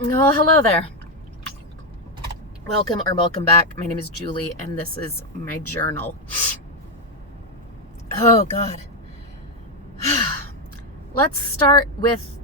Oh, hello there. Welcome back. My name is Julie, and this is my journal. Oh, God. Let's start with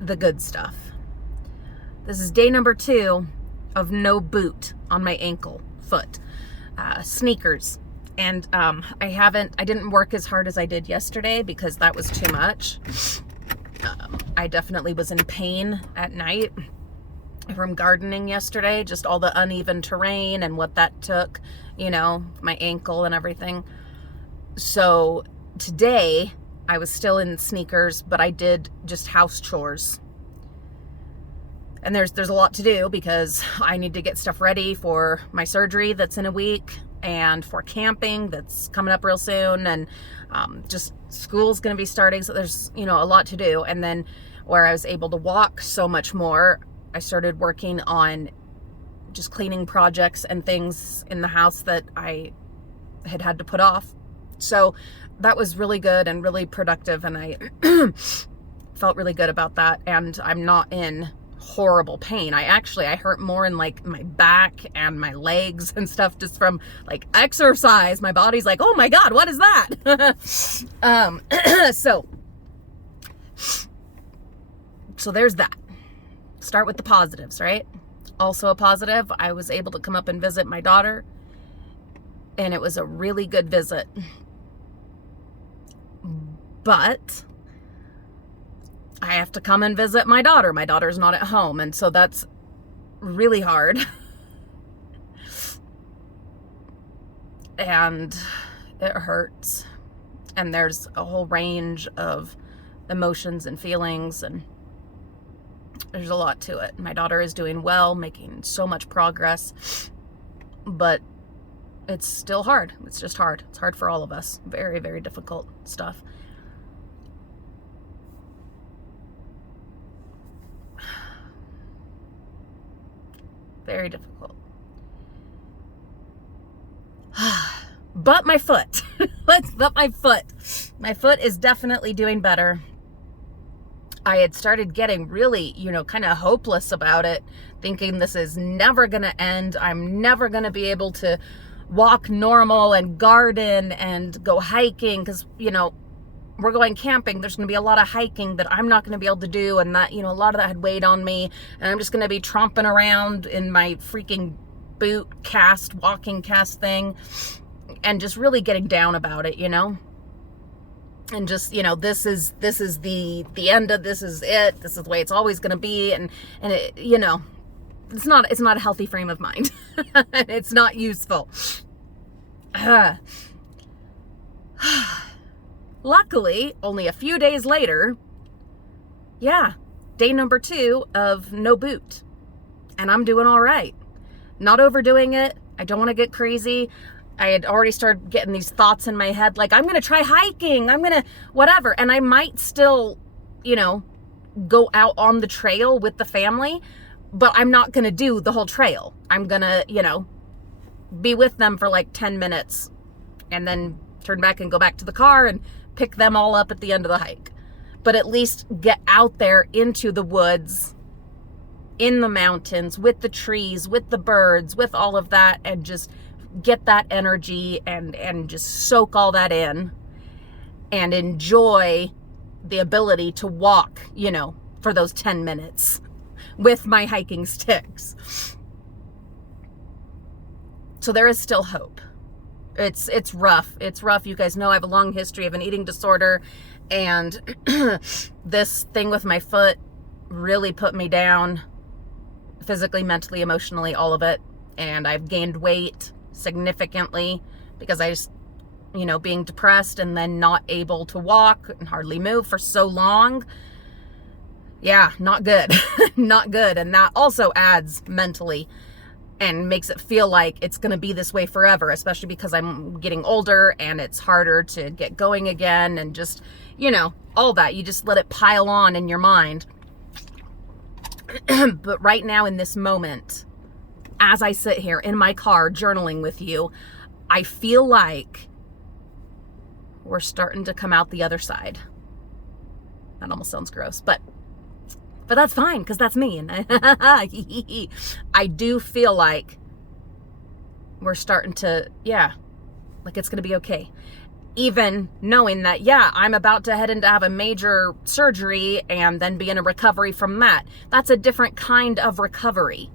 the good stuff. This is day number 2 of no boot on my foot. Sneakers. And I didn't work as hard as I did yesterday because that was too much. I definitely was in pain at night from gardening yesterday, just all the uneven terrain and what that took, my ankle and everything. So today I was still in sneakers, but I did just house chores. And there's a lot to do because I need to get stuff ready for my surgery that's in a week and for camping that's coming up real soon, and just school's going to be starting, so there's a lot to do. And then where I was able to walk so much more, I started working on just cleaning projects and things in the house that I had to put off. So that was really good and really productive, and I felt really good about that. And I'm not in horrible pain. I hurt more in like my back and my legs and stuff just from like exercise. My body's like, oh my God, what is that? So there's that. Start with the positives, right? Also a positive, I was able to come up and visit my daughter, and it was a really good visit. But I have to come and visit my daughter. My daughter's not at home, and so that's really hard. And it hurts. And there's a whole range of emotions and feelings, and there's a lot to it. My daughter is doing well, making so much progress, but it's still hard. It's just hard. It's hard for all of us. Very, very difficult stuff. Very difficult. But my foot. My foot is definitely doing better. I had started getting really, kind of hopeless about it, thinking this is never going to end. I'm never going to be able to walk normal and garden and go hiking because, we're going camping. There's going to be a lot of hiking that I'm not going to be able to do, and that, a lot of that had weighed on me, and I'm just going to be tromping around in my freaking walking cast thing, and just really getting down about it, and just, this is the end of, this is it, this is the way it's always going to be, and it, it's not a healthy frame of mind. It's not useful. Luckily, only a few days later, day number 2 of no boot, and I'm doing all right. Not overdoing it. I don't want to get crazy. I had already started getting these thoughts in my head, like, I'm going to try hiking, I'm going to whatever, and I might still, go out on the trail with the family, but I'm not going to do the whole trail. I'm going to, be with them for like 10 minutes and then turn back and go back to the car and pick them all up at the end of the hike. But at least get out there into the woods, in the mountains, with the trees, with the birds, with all of that, and just get that energy and just soak all that in and enjoy the ability to walk, for those 10 minutes with my hiking sticks. So there is still hope. It's rough. It's rough. You guys know I have a long history of an eating disorder, and this thing with my foot really put me down physically, mentally, emotionally, all of it. And I've gained weight significantly because I just, being depressed and then not able to walk and hardly move for so long. Yeah, not good. Not good. And that also adds mentally and makes it feel like it's going to be this way forever, especially because I'm getting older and it's harder to get going again, and just, all that. You just let it pile on in your mind. But right now, in this moment, as I sit here in my car journaling with you, I feel like we're starting to come out the other side. That almost sounds gross, but But that's fine, because that's me. And I do feel like we're starting to, like it's going to be okay. Even knowing that, I'm about to head in to have a major surgery and then be in a recovery from that. That's a different kind of recovery.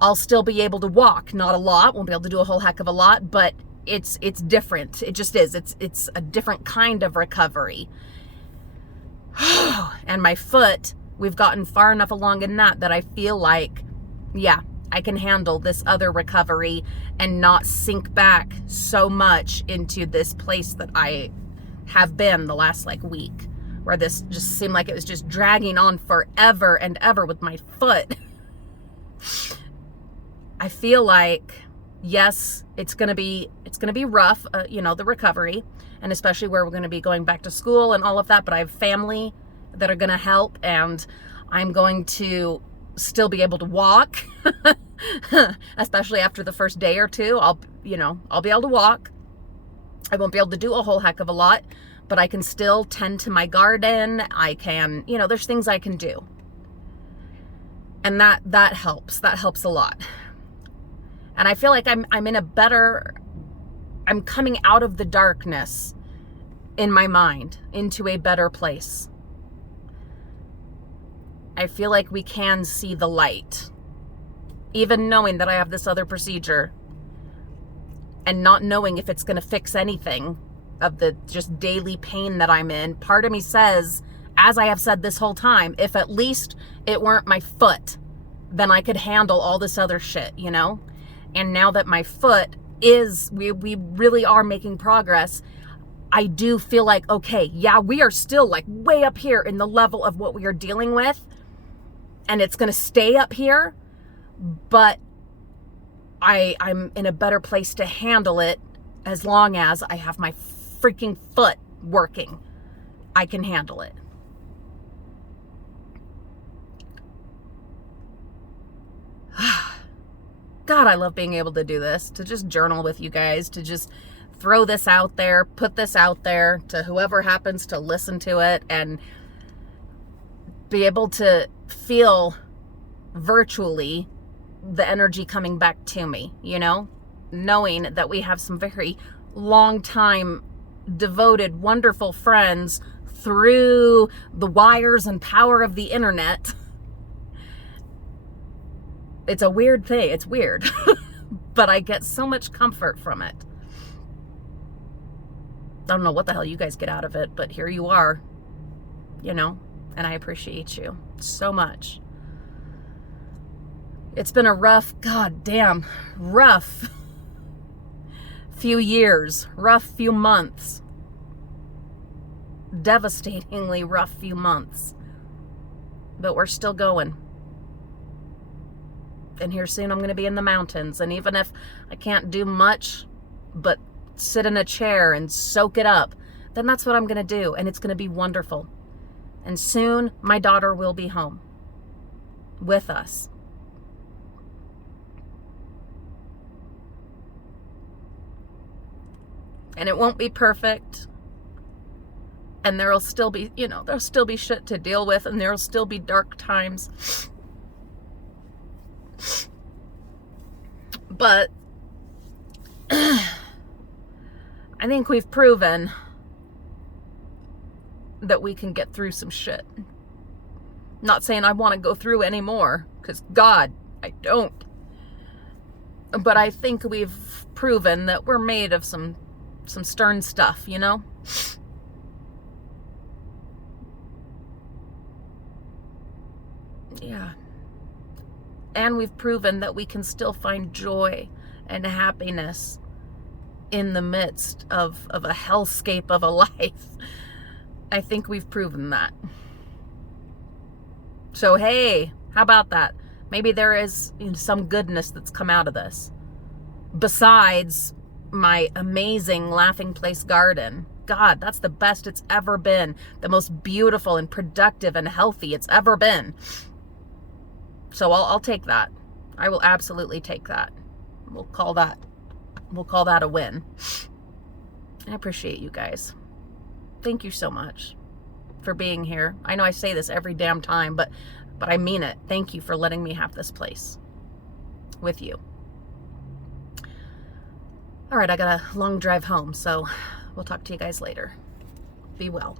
I'll still be able to walk, not a lot, won't be able to do a whole heck of a lot, but it's different. It just is. It's a different kind of recovery. And my foot, we've gotten far enough along in that I feel like, I can handle this other recovery and not sink back so much into this place that I have been the last week, where this just seemed like it was just dragging on forever and ever with my foot. I feel like, yes, it's going to be rough, the recovery, and especially where we're going to be going back to school and all of that, but I have family that are going to help, and I'm going to still be able to walk, especially after the first day or two. I'll be able to walk. I won't be able to do a whole heck of a lot, but I can still tend to my garden. I can, there's things I can do. And that helps. That helps a lot. And I feel like I'm coming out of the darkness in my mind into a better place. I feel like we can see the light. Even knowing that I have this other procedure and not knowing if it's going to fix anything of the just daily pain that I'm in, part of me says, as I have said this whole time, if at least it weren't my foot, then I could handle all this other shit, And now that my foot is, we really are making progress, I do feel like, okay, we are still way up here in the level of what we are dealing with, and it's going to stay up here, but I'm in a better place to handle it as long as I have my freaking foot working. I can handle it. God, I love being able to do this, to just journal with you guys, to just throw this out there, put this out there to whoever happens to listen to it, and be able to feel virtually the energy coming back to me, knowing that we have some very long time devoted, wonderful friends through the wires and power of the internet. It's a weird thing. It's weird, but I get so much comfort from it. I don't know what the hell you guys get out of it, but here you are, and I appreciate you so much. It's been a rough few years, rough few months, devastatingly rough few months, but we're still going. And here soon I'm going to be in the mountains, and even if I can't do much but sit in a chair and soak it up, then that's what I'm going to do, and it's going to be wonderful. And soon my daughter will be home with us. And it won't be perfect. And there'll still be, there'll still be shit to deal with, and there'll still be dark times. But I think we've proven that we can get through some shit. Not saying I want to go through anymore, because God, I don't. But I think we've proven that we're made of some stern stuff, Yeah. And we've proven that we can still find joy and happiness in the midst of a hellscape of a life. I think we've proven that. So, hey, how about that? Maybe there is some goodness that's come out of this. Besides my amazing Laughing Place garden. God, that's the best it's ever been. The most beautiful and productive and healthy it's ever been. So I'll take that. I will absolutely take that. We'll call that a win. I appreciate you guys. Thank you so much. for being here. I know I say this every damn time, but I mean it. Thank you for letting me have this place with you. All right, I got a long drive home, so we'll talk to you guys later. Be well.